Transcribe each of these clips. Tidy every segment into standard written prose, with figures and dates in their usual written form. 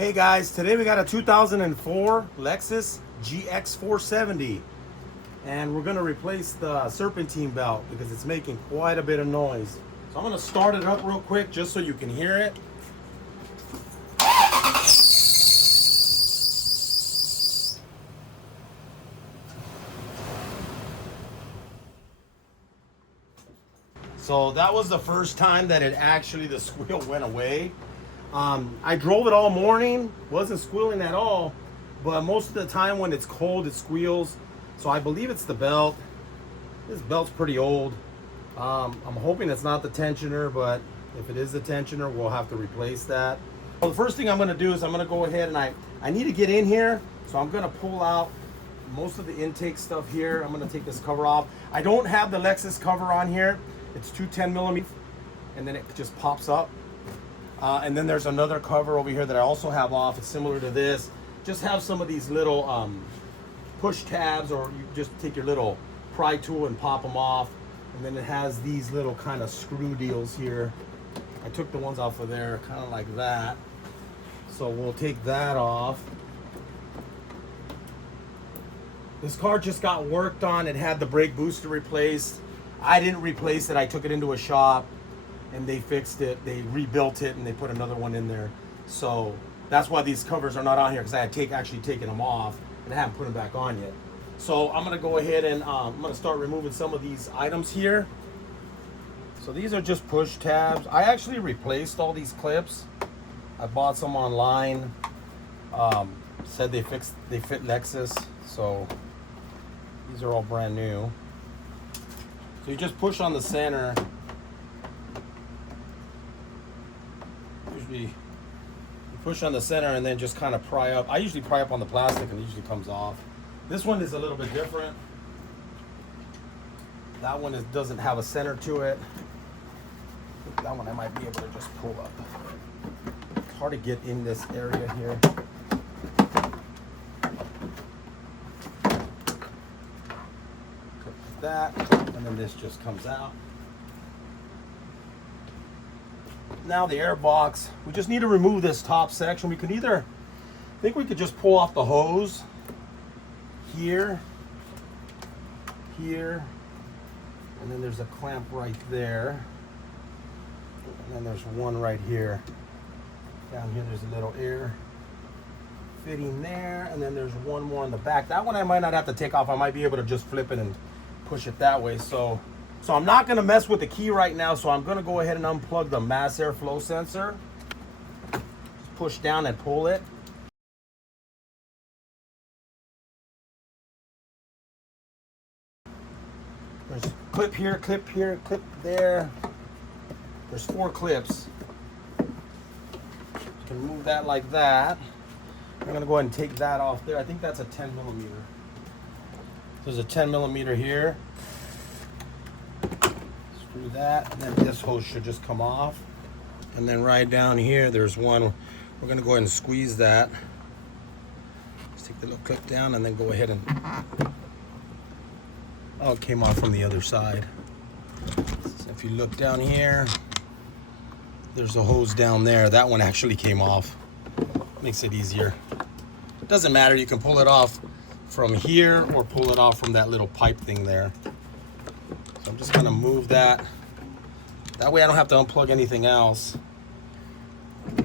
Hey guys, today we got a 2004 Lexus GX470 and we're going to replace the serpentine belt because it's making quite a bit of noise. So I'm going to start it up real quick just so you can hear it. So that was the first time that the squeal went away. I drove it all morning, wasn't squealing at all, but most of the time when it's cold, it squeals. So I believe it's the belt. This belt's pretty old. I'm hoping it's not the tensioner, but if it is the tensioner, we'll have to replace that. Well, the first thing I'm gonna do is I'm gonna go ahead and I need to get in here, so I'm gonna pull out most of the intake stuff here. I'm gonna take this cover off. I don't have the Lexus cover on here. It's 210 millimeters, and then it just pops up. And then there's another cover over here that I also have off. It's similar to this. Just have some of these little push tabs, or you just take your little pry tool and pop them off. And then it has these little kind of screw deals here. I took the ones off of there, kind of like that. So we'll take that off. This car just got worked on. It had the brake booster replaced. I didn't replace it. I took it into a shop and they fixed it. They rebuilt it and they put another one in there. So that's why these covers are not on here, because I had actually taken them off and I haven't put them back on yet. So I'm gonna go ahead and I'm gonna start removing some of these items here. So these are just push tabs. I actually replaced all these clips. I bought some online. Said they fit Lexus. So these are all brand new. So you just push on the center. Usually you push on the center and then just kind of pry up. I usually pry up on the plastic and it usually comes off. This one is a little bit different. That one doesn't have a center to it. That one I might be able to just pull up. It's hard to get in this area here. Like that, and then this just comes out. Now the air box, we just need to remove this top section. We could either, I think we could just pull off the hose here, here, and then there's a clamp right there, and then there's one right here. Down here there's a little air fitting there, and then there's one more in the back. That one I might not have to take off. I might be able to just flip it and push it that way. So I'm not gonna mess with the key right now, so I'm gonna go ahead and unplug the mass airflow sensor. Just push down and pull it. There's a clip here, clip there. There's 4 clips. You can move that like that. I'm gonna go ahead and take that off there. I think that's a 10 millimeter. There's a 10 millimeter here. Screw that, and then this hose should just come off. And then right down here, there's one. We're gonna go ahead and squeeze that. Just take the little clip down and then go ahead and, oh, it came off from the other side. So if you look down here, there's a hose down there. That one actually came off. Makes it easier. Doesn't matter, you can pull it off from here or pull it off from that little pipe thing there. So I'm just gonna move that. That way I don't have to unplug anything else.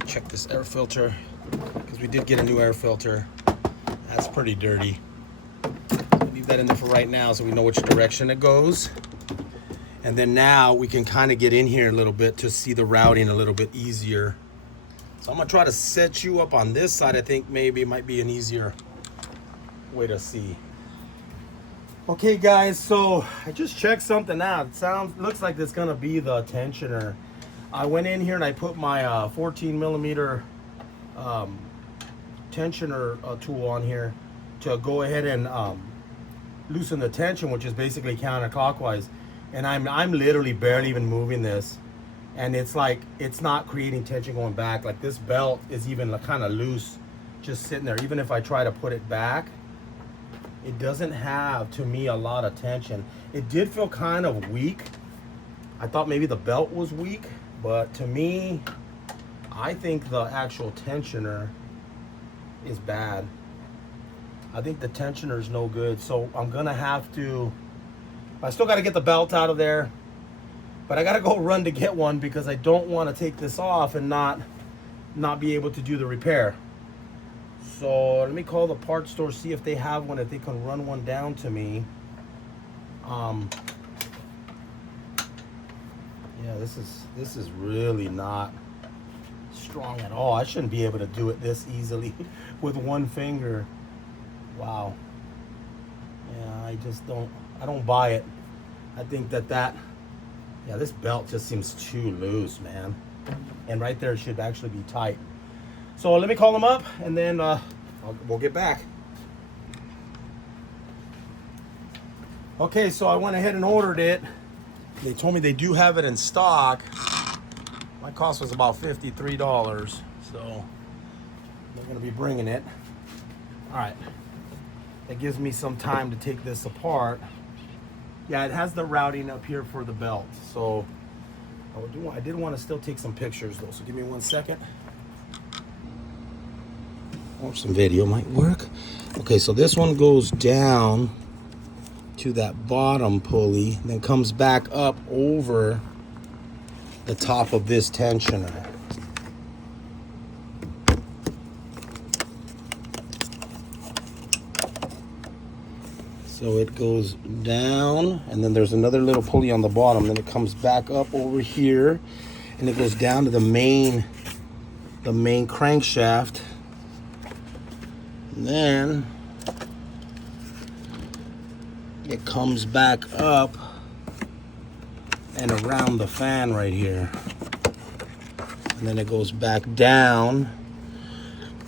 Check this air filter, because we did get a new air filter. That's pretty dirty. Leave that in there for right now so we know which direction it goes. And then now we can kind of get in here a little bit to see the routing a little bit easier. So I'm gonna try to set you up on this side. I think maybe it might be an easier way to see. Okay guys, so I just checked something out. It looks like it's gonna be the tensioner. I went in here and I put my 14 millimeter tensioner tool on here to go ahead and loosen the tension, which is basically counterclockwise. And I'm literally barely even moving this, and it's like it's not creating tension going back. Like this belt is even kind of loose, just sitting there. Even if I try to put it back, it doesn't have, to me, a lot of tension. It did feel kind of weak. I thought maybe the belt was weak, but to me, I think the actual tensioner is bad. I think the tensioner is no good, so I'm gonna have to, I still gotta get the belt out of there, but I gotta go run to get one because I don't want to take this off and not be able to do the repair. So let me call the parts store, see if they have one, if they can run one down to me. Yeah, this is really not strong at all. I shouldn't be able to do it this easily with one finger. Wow. Yeah, I don't buy it. I think yeah, this belt just seems too loose, man. And right there it should actually be tight. So let me call them up and then we'll get back. Okay, so I went ahead and ordered it. They told me they do have it in stock. My cost was about $53, so they're gonna be bringing it. All right, that gives me some time to take this apart. Yeah, it has the routing up here for the belt. So I did want to still take some pictures though, so give me 1 second. Or some video might work. Okay, so this one goes down to that bottom pulley, then comes back up over the top of this tensioner. So it goes down, and then there's another little pulley on the bottom, then it comes back up over here, and it goes down to the main crankshaft. And then it comes back up and around the fan right here. And then it goes back down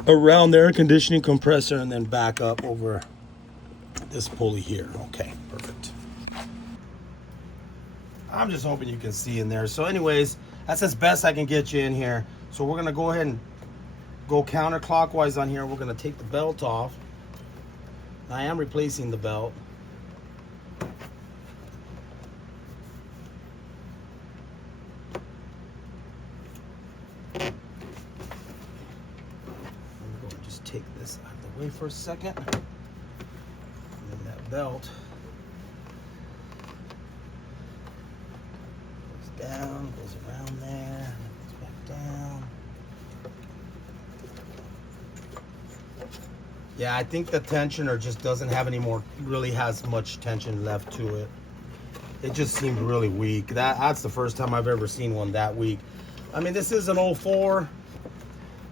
around the air conditioning compressor and then back up over this pulley here. Okay, perfect. I'm just hoping you can see in there. So anyways, that's as best I can get you in here. So we're gonna go ahead and go counterclockwise on here. We're gonna take the belt off. I am replacing the belt. Take this out of the way for a second. And then that belt goes down, goes around there, goes back down. Yeah, I think the tensioner just doesn't have any more, really has much tension left to it. It just seemed really weak. That's the first time I've ever seen one that weak. I mean, this is an 04.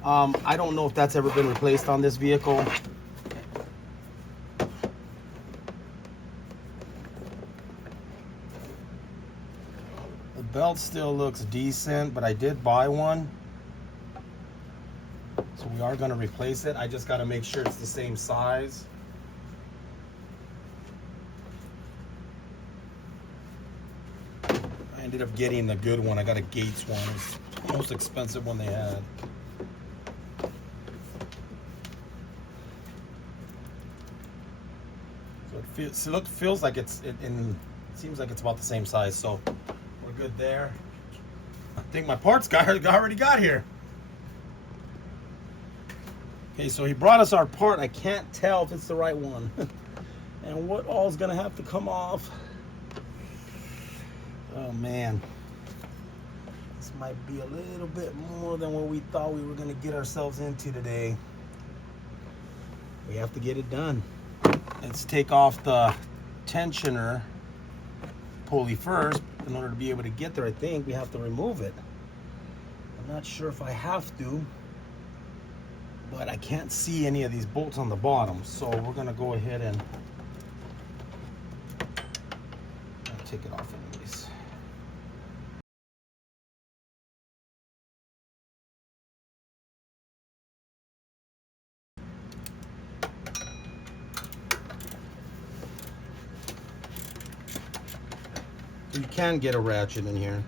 I don't know if that's ever been replaced on this vehicle. The belt still looks decent, but I did buy one. So we are going to replace it. I just got to make sure it's the same size. I ended up getting the good one. I got a Gates one. It's the most expensive one they had. Feels like it seems like it's about the same size, so we're good there. I think my parts guy already got here. Okay, so he brought us our part. I can't tell if it's the right one and what all's gonna have to come off. Oh man, this might be a little bit more than what we thought we were gonna get ourselves into today. We have to get it done. Let's take off the tensioner pulley first. In order to be able to get there, I think we have to remove it. I'm not sure if I have to, but I can't see any of these bolts on the bottom. So we're gonna go ahead and take it off anyways. You can get a ratchet in here.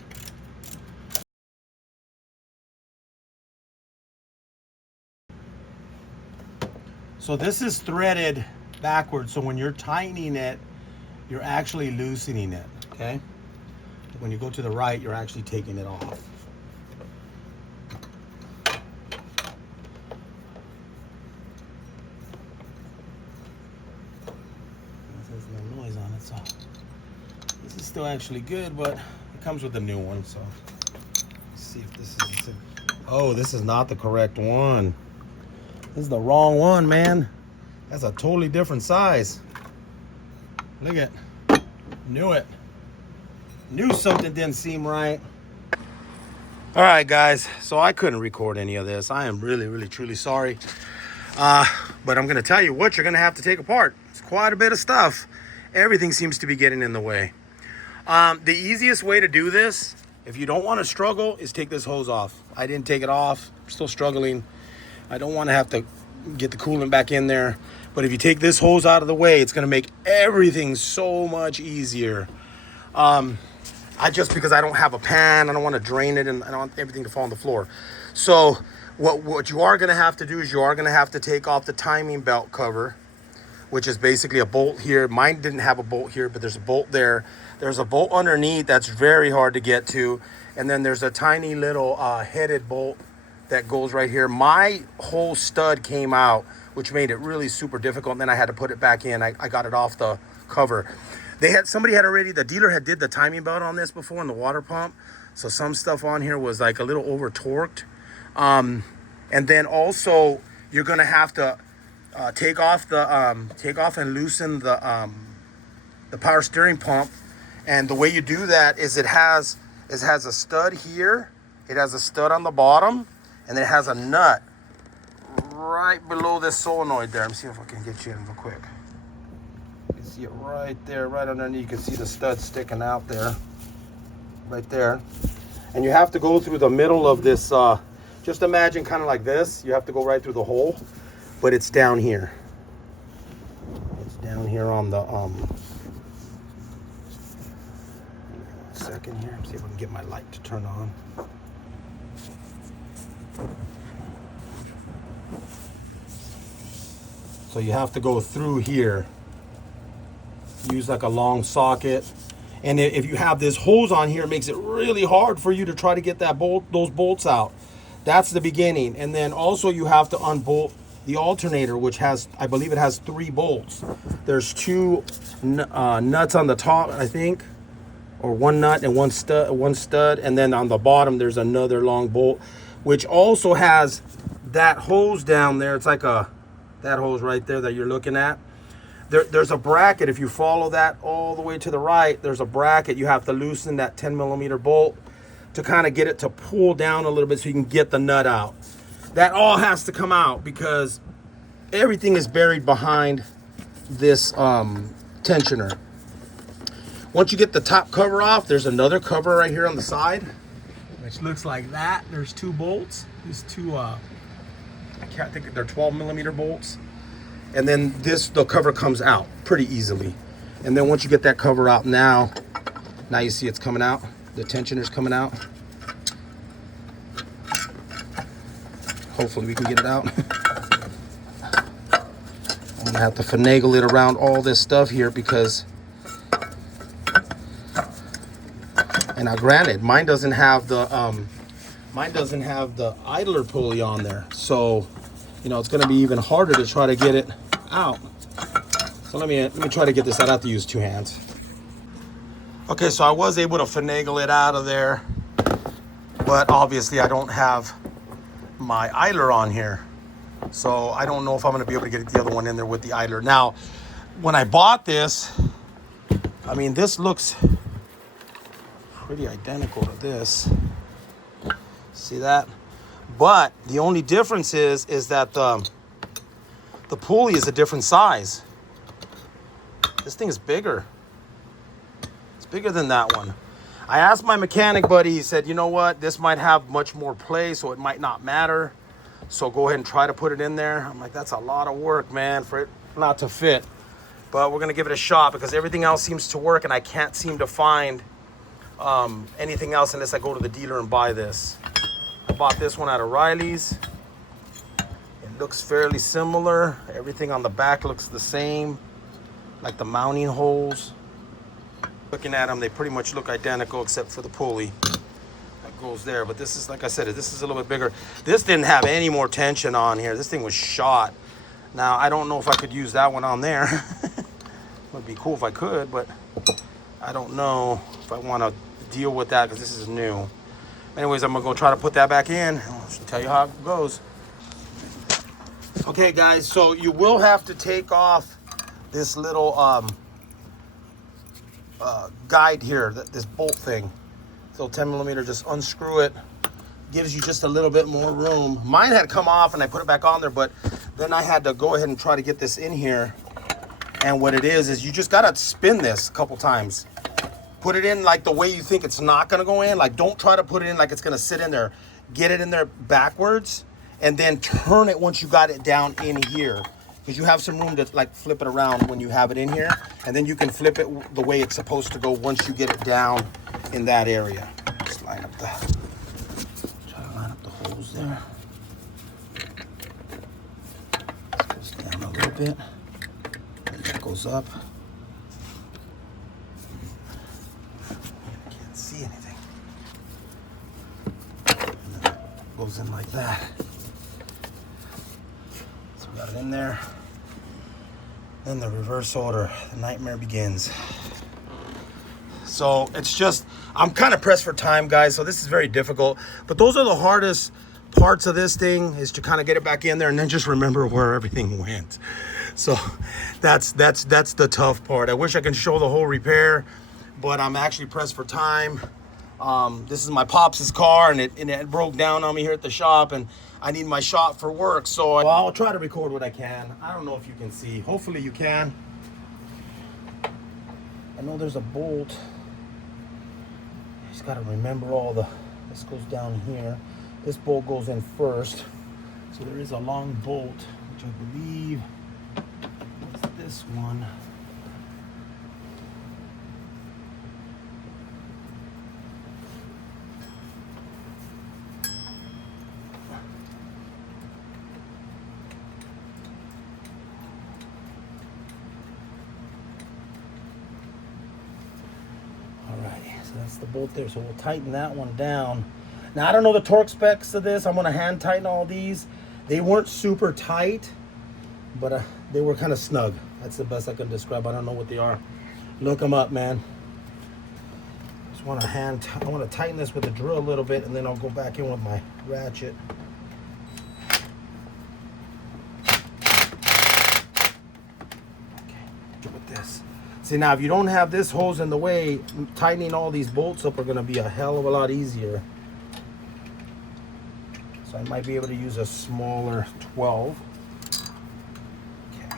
So this is threaded backwards, so when you're tightening it, you're actually loosening it, okay? When you go to the right, you're actually taking it off. still actually good, but it comes with a new one. So let's see if this is. Oh, this is not the correct one. This is the wrong one, man. That's a totally different size. Look at, knew it. Knew something didn't seem right. All right, guys. So I couldn't record any of this. I am really, really, truly sorry. But I'm gonna tell you what you're gonna have to take apart. It's quite a bit of stuff. Everything seems to be getting in the way. The easiest way to do this, if you don't want to struggle, is take this hose off. I didn't take it off. I'm still struggling. I don't want to have to get the coolant back in there. But if you take this hose out of the way, it's going to make everything so much easier. Because I don't have a pan, I don't want to drain it, and I don't want everything to fall on the floor. So what you are going to have to do is you are going to have to take off the timing belt cover, which is basically a bolt here. Mine didn't have a bolt here, but there's a bolt there. There's a bolt underneath that's very hard to get to. And then there's a tiny little headed bolt that goes right here. My whole stud came out, which made it really super difficult. And then I had to put it back in. I got it off the cover. The dealer had did the timing belt on this before in the water pump. So some stuff on here was like a little over torqued. And then also you're gonna have to take off and loosen the power steering pump. And the way you do that is it has a stud here, it has a stud on the bottom, and then it has a nut right below this solenoid there. Let me see if I can get you in real quick. You can see it right there, right underneath. You can see the stud sticking out there, right there. And you have to go through the middle of this, just imagine kind of like this. You have to go right through the hole, but it's down here. It's down here on the, second here, see if I can get my light to turn on. So you have to go through here, use like a long socket, and if you have this hose on here, it makes it really hard for you to try to get those bolts out. That's the beginning. And then also you have to unbolt the alternator, which has, I believe it has 3 bolts. There's 2 nuts on the top, I think, or 1 nut and one stud, and then on the bottom there's another long bolt, which also has that hose down there. It's like that hose right there that you're looking at. There's a bracket. If you follow that all the way to the right, there's a bracket. You have to loosen that 10mm bolt to kind of get it to pull down a little bit so you can get the nut out. That all has to come out because everything is buried behind this tensioner. Once you get the top cover off, there's another cover right here on the side, which looks like that. There's 2 bolts. These 2, I can't think, they're 12mm bolts. And then the cover comes out pretty easily. And then once you get that cover out, now you see it's coming out. The tensioner's coming out. Hopefully we can get it out. I'm gonna have to finagle it around all this stuff here because, and now granted, mine doesn't have the idler pulley on there. So, you know, it's gonna be even harder to try to get it out. So let me try to get this out. I have to use 2 hands. Okay, so I was able to finagle it out of there, but obviously I don't have my idler on here. So I don't know if I'm gonna be able to get the other one in there with the idler. Now, when I bought this, I mean, this looks pretty identical to this. See that? But the only difference is that the pulley is a different size. This thing is bigger. It's bigger than that one. I asked my mechanic buddy, he said, you know what? This might have much more play, so it might not matter. So go ahead and try to put it in there. I'm like, that's a lot of work, man, for it not to fit. But we're gonna give it a shot because everything else seems to work and I can't seem to find anything else unless I go to the dealer and buy this. I bought this one out of Riley's. It looks fairly similar. Everything on the back looks the same, like the mounting holes. Looking at them, they pretty much look identical except for the pulley that goes there. But this is, like I said, this is a little bit bigger. This didn't have any more tension on here. This thing was shot. Now, I don't know if I could use that one on there. It would be cool if I could, but I don't know if I want to deal with that because this is new. Anyways, I'm gonna go try to put that back in. I'll tell you how it goes. Okay, guys, so you will have to take off this little guide here, this bolt thing. So 10 millimeter, just unscrew it. Gives you just a little bit more room. Mine had come off and I put it back on there, but then I had to go ahead and try to get this in here. And what it is you just gotta spin this a couple times. Put it in like the way you think it's not gonna go in. Like, don't try to put it in like it's gonna sit in there. Get it in there backwards and then turn it once you got it down in here. Because you have some room to like flip it around when you have it in here. And then you can flip it the way it's supposed to go once you get it down in that area. Just line up the holes there. This goes down a little bit. And that goes up. Can't see anything. And then it goes in like that. So we got it in there. Then the reverse order. The nightmare begins. So it's just, I'm kind of pressed for time, guys, so this is very difficult. But those are the hardest parts of this thing, is to kind of get it back in there and then just remember where everything went. So that's the tough part. I wish I could show the whole repair, but I'm actually pressed for time. This is my pops' car, and it broke down on me here at the shop, and I need my shop for work. So I'll try to record what I can. I don't know if you can see. Hopefully you can. I know there's a bolt. Just gotta remember this goes down here. This bolt goes in first. So there is a long bolt, which I believe is this one. So that's the bolt there. So we'll tighten that one down. Now, I don't know the torque specs of this. I'm going to hand tighten all these. They weren't super tight, but they were kind of snug. That's the best I can describe. I don't know what they are. Look them up, man. Just want to I want to tighten this with a drill a little bit, and then I'll go back in with my ratchet. Okay, with this. See, now if you don't have this hose in the way, tightening all these bolts up are going to be a hell of a lot easier. So I might be able to use a smaller 12. Okay.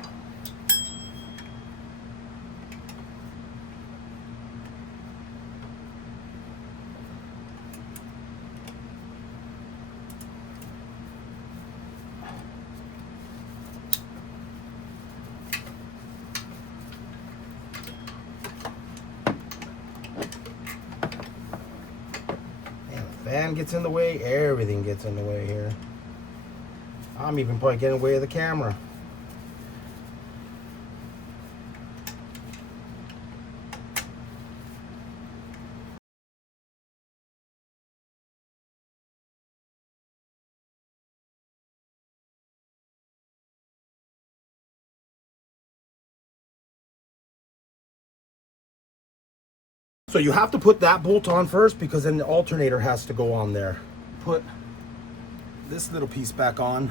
Fan gets in the way, everything gets in the way here. I'm even probably getting in the way of the camera. So you have to put that bolt on first, because then the alternator has to go on there. Put this little piece back on,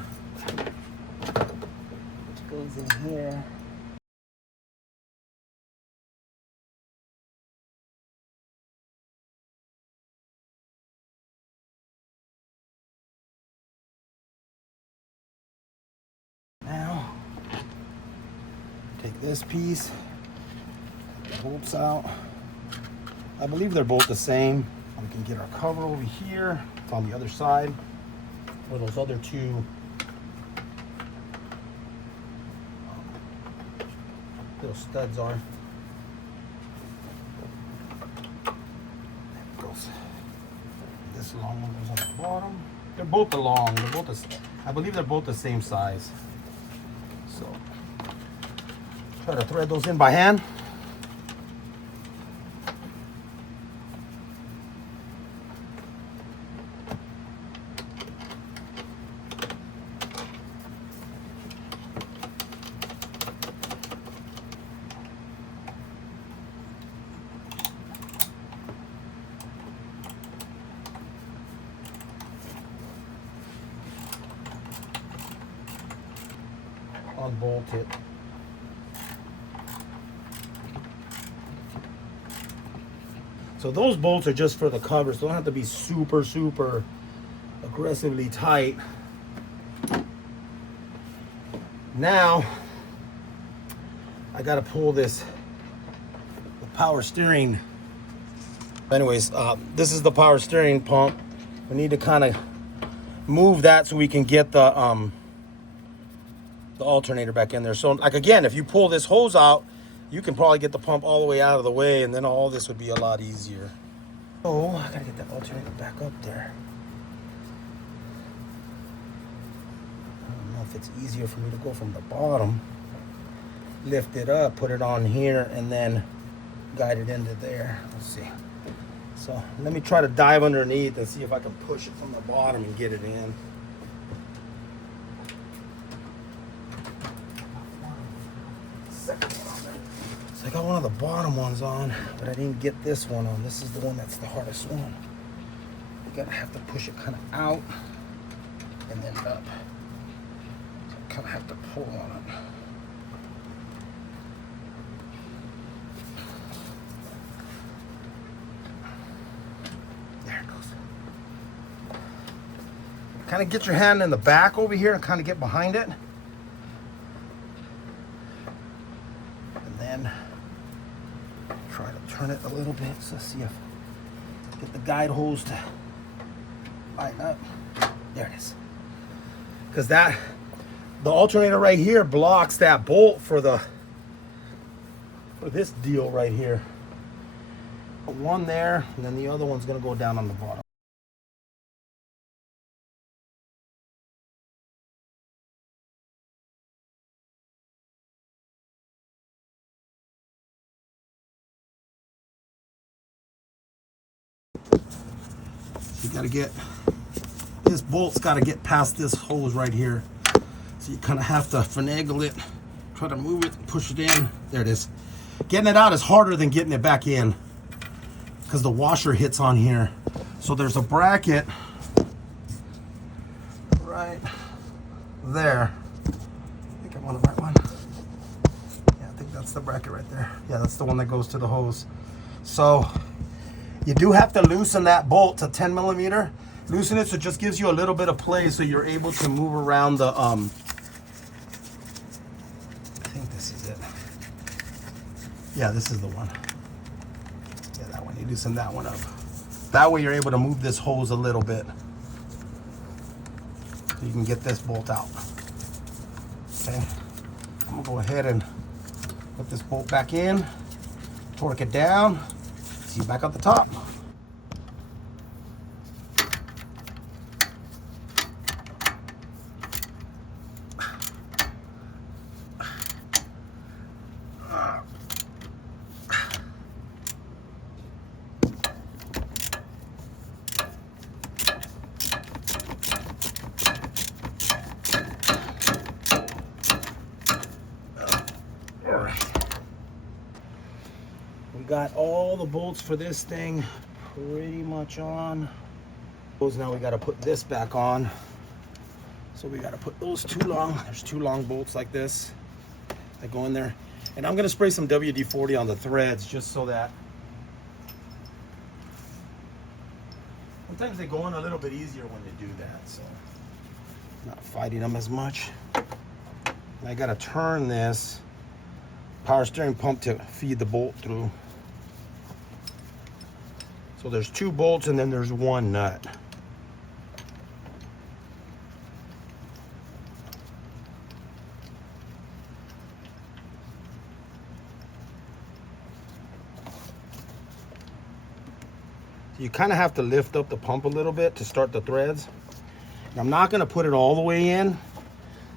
which goes in here. Now, take this piece, take the bolts out. I believe they're both the same. We can get our cover over here. It's on the other side where those other two little studs are. There it goes. This long one goes on the bottom. They're both long. I believe they're both the same size. So try to thread those in by hand. unbolt it. So those bolts are just for the covers. They don't have to be super, super aggressively tight. Now, I gotta pull the power steering. Anyways, this is the power steering pump. We need to kind of move that so we can get the alternator back in there. So like again, if you pull this hose out, you can probably get the pump all the way out of the way, and then all this would be a lot easier. Oh, I gotta get that alternator back up there. I don't know if it's easier for me to go from the bottom, lift it up, put it on here, and then guide it into there. Let's see. So let me try to dive underneath and see if I can push it from the bottom and get it in. So I got one of the bottom ones on, but I didn't get this one on. This is the one that's the hardest one. You gotta have to push it kind of out and then up. So I kind of have to pull on it. There it goes. Kind of get your hand in the back over here and kind of get behind it. Try to turn it a little bit. So let's see if get the guide hose to line up. There it is. Because the alternator right here blocks that bolt for this deal right here. One there, and then the other one's gonna go down on the bottom. You gotta get, this bolt's gotta get past this hose right here. So you kind of have to finagle it, try to move it, push it in. There it is. Getting it out is harder than getting it back in because the washer hits on here. So there's a bracket right there. I think I want the right one. Yeah, I think that's the bracket right there. Yeah, that's the one that goes to the hose. So you do have to loosen that bolt to 10 millimeter. Loosen it so it just gives you a little bit of play so you're able to move around the, I think this is it. Yeah, this is the one. Yeah, that one. You loosen that one up. That way you're able to move this hose a little bit. So you can get this bolt out. Okay. I'm gonna go ahead and put this bolt back in, torque it down. See you back at the top. Got all the bolts for this thing pretty much on. Now we got to put this back on. So we got to put those there's two long bolts like this that go in there. And I'm going to spray some WD-40 on the threads just so that sometimes they go in a little bit easier when they do that. So not fighting them as much. And I got to turn this power steering pump to feed the bolt through. So there's two bolts and then there's one nut. So you kind of have to lift up the pump a little bit to start the threads. And I'm not going to put it all the way in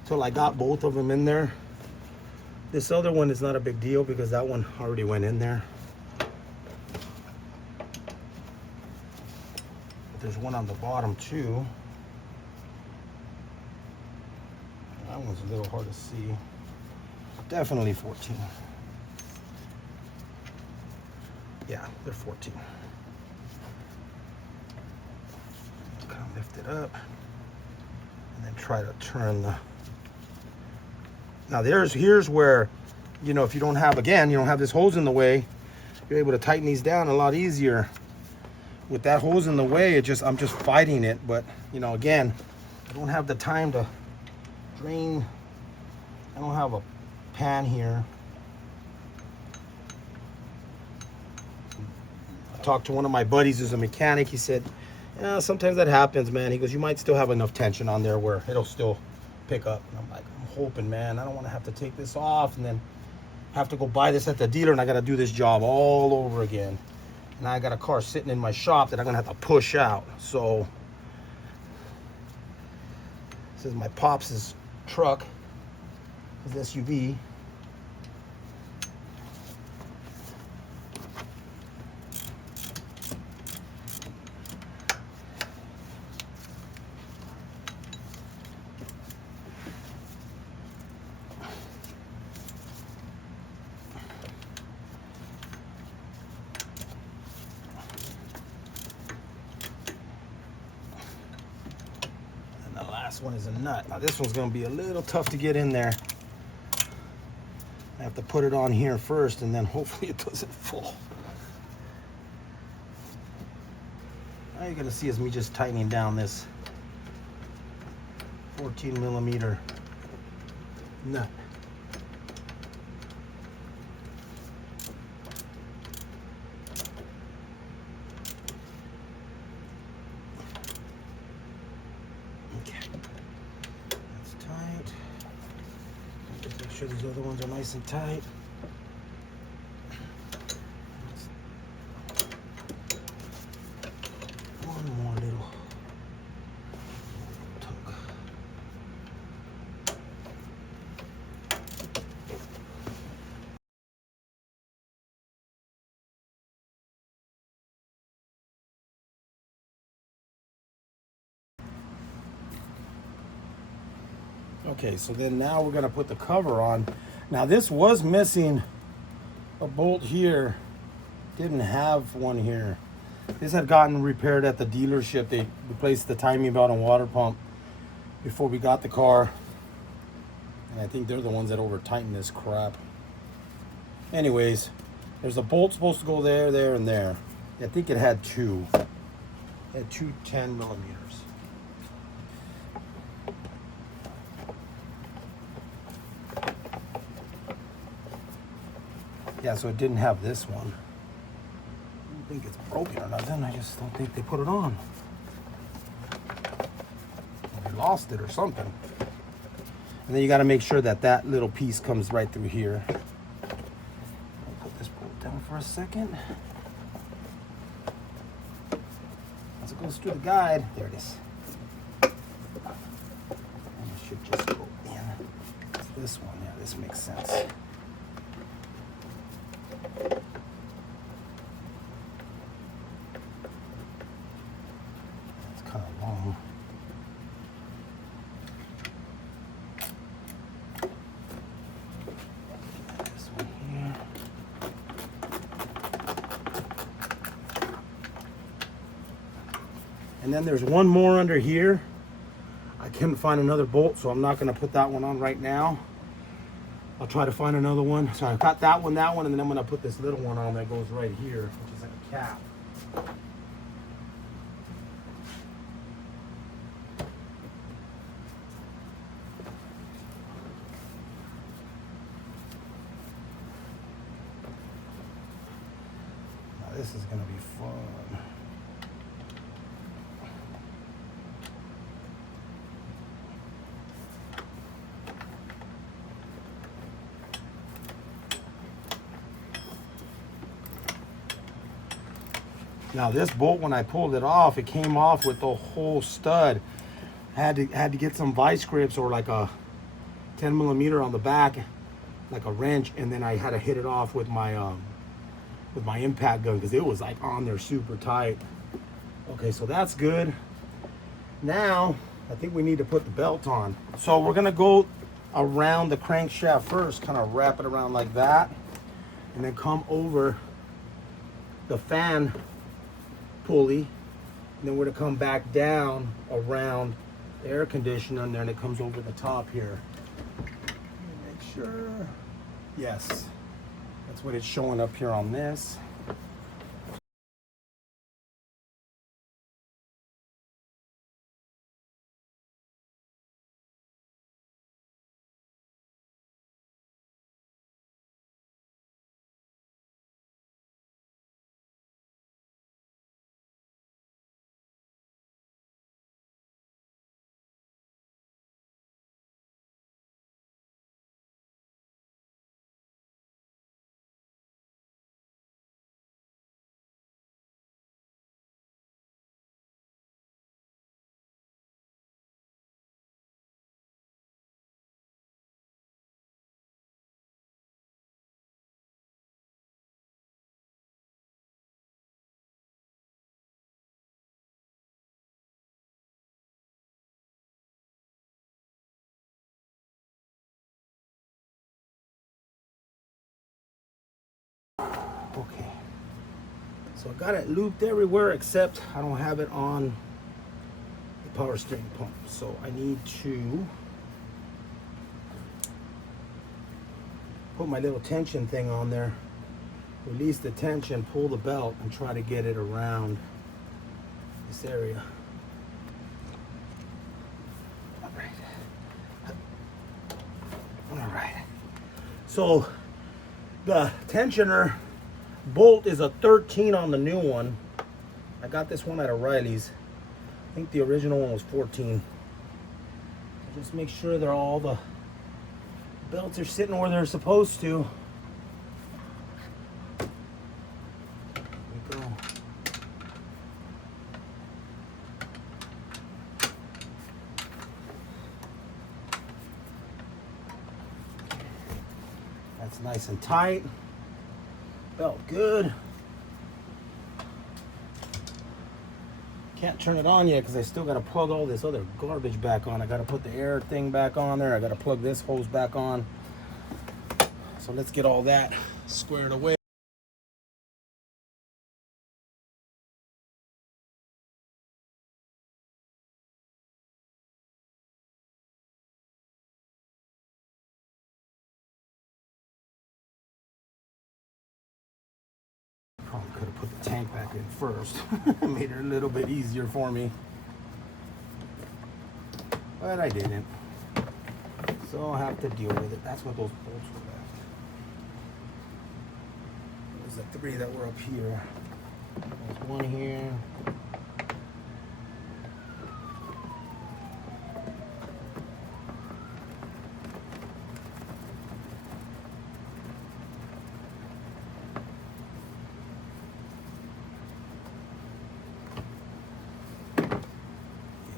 until I got both of them in there. This other one is not a big deal because that one already went in there. There's one on the bottom too. That one's a little hard to see. Definitely 14. Yeah, they're 14. Kind of lift it up and then try to turn Now here's where, you know, if you don't have, again, you don't have this hose in the way, you're able to tighten these down a lot easier. With that hose in the way, I'm just fighting it. But, you know, again, I don't have the time to drain. I don't have a pan here. I talked to one of my buddies who's a mechanic. He said, yeah, sometimes that happens, man. He goes, you might still have enough tension on there where it'll still pick up. And I'm like, I'm hoping, man. I don't want to have to take this off and then have to go buy this at the dealer, and I got to do this job all over again. And I got a car sitting in my shop that I'm going to have to push out. So this is my pops' truck, his SUV. One is a nut. Now this one's going to be a little tough to get in there. I have to put it on here first, and then hopefully it doesn't fall. All you're going to see is me just tightening down this 14mm nut. These other ones are nice and tight. One more little tug. Okay, so then now we're going to put the cover on. Now this was missing a bolt here. Didn't have one here. This had gotten repaired at the dealership. They replaced the timing belt and water pump before we got the car. And I think they're the ones that over tighten this crap. Anyways, there's a bolt supposed to go there, there, and there. I think it had two. It had two 10mm. Yeah, so it didn't have this one. I don't think it's broken or nothing. I just don't think they put it on. Or they lost it or something. And then you got to make sure that that little piece comes right through here. I'll put this bolt down for a second. As it goes through the guide, there it is. And it should just go in. It's this one, yeah, this makes sense. And then there's one more under here. I couldn't find another bolt, so I'm not going to put that one on right now. I'll try to find another one. So I've got that one, and then I'm going to put this little one on that goes right here, which is like a cap. Now this is going to be fun. Now this bolt, when I pulled it off, it came off with the whole stud. Had to get some vice grips or like a 10mm on the back, like a wrench, and then I had to hit it off with my impact gun because it was like on there super tight. Okay, so that's good. Now I think we need to put the belt on. So we're gonna go around the crankshaft first, kind of wrap it around like that, and then come over the fan pulley, and then we're to come back down around the air conditioner, and then it comes over the top here. Make sure. Yes, that's what it's showing up here on this. Okay, so I got it looped everywhere except I don't have it on the power steering pump. So I need to put my little tension thing on there, release the tension, pull the belt, and try to get it around this area. All right. So the tensioner bolt is a 13 on the new one. I got this one at O'Reilly's. I think the original one was 14. Just make sure that all the belts are sitting where they're supposed to. There we go. That's nice and tight. Belt good. Can't turn it on yet because I still got to plug all this other garbage back on. I got to put the air thing back on there. I got to plug this hose back on. So let's get all that squared away. Probably could have put the tank back in first. Made it a little bit easier for me. But I didn't. So I'll have to deal with it. That's what those bolts were left. There's the 3 that were up here. There's one here.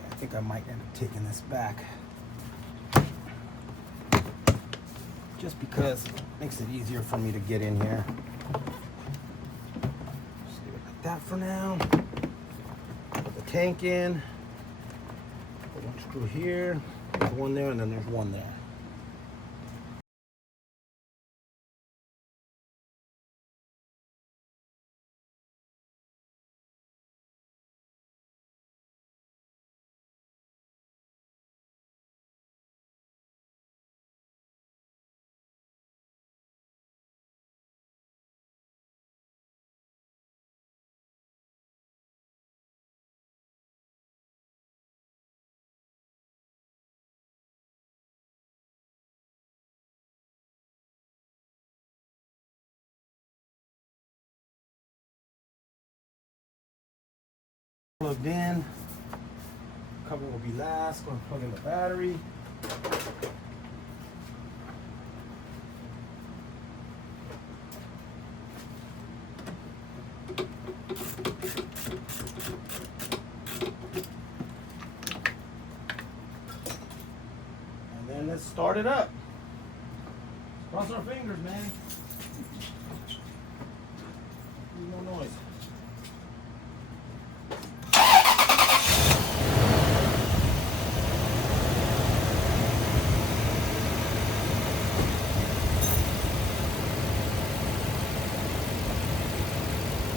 I think I might end up taking this back just because it makes it easier for me to get in here. Just leave it like that for now. Put the tank in. Put one screw here, there's one there, and then there's one there. Plugged in. Cover will be last. Going to plug in the battery. And then let's start it up. Cross our fingers, man. No noise.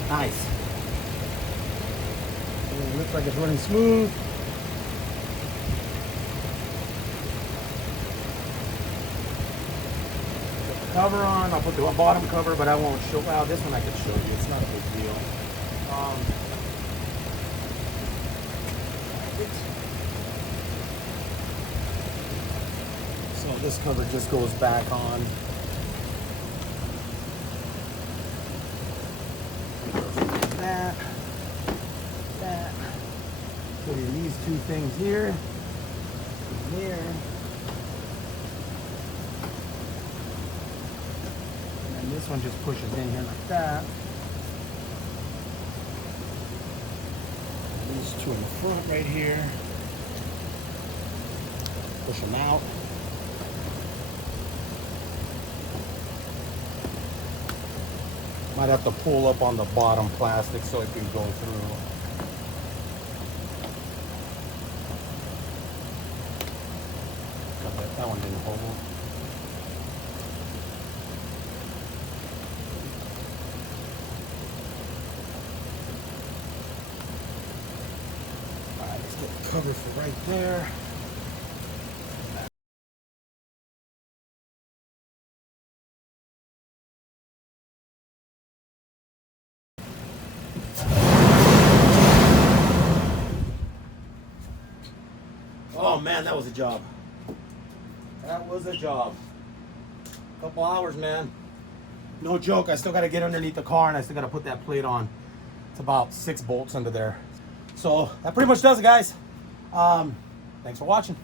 Nice. It looks like it's running smooth. cover on. I'll put the bottom cover, but I won't show. Well, this one I can show you. It's not a big deal. So this cover just goes back on. That. Put in these two things here. Here. And this one just pushes in here like that. And these two in the front right here. Push them out. Might have to pull up on the bottom plastic so it can go through. That one didn't hold. Alright, let's get the cover for right there. Oh man, that was a job. That was a job. Couple hours, man. No joke. I still got to get underneath the car and I still got to put that plate on. It's about 6 bolts under there. So that pretty much does it, guys. Thanks for watching.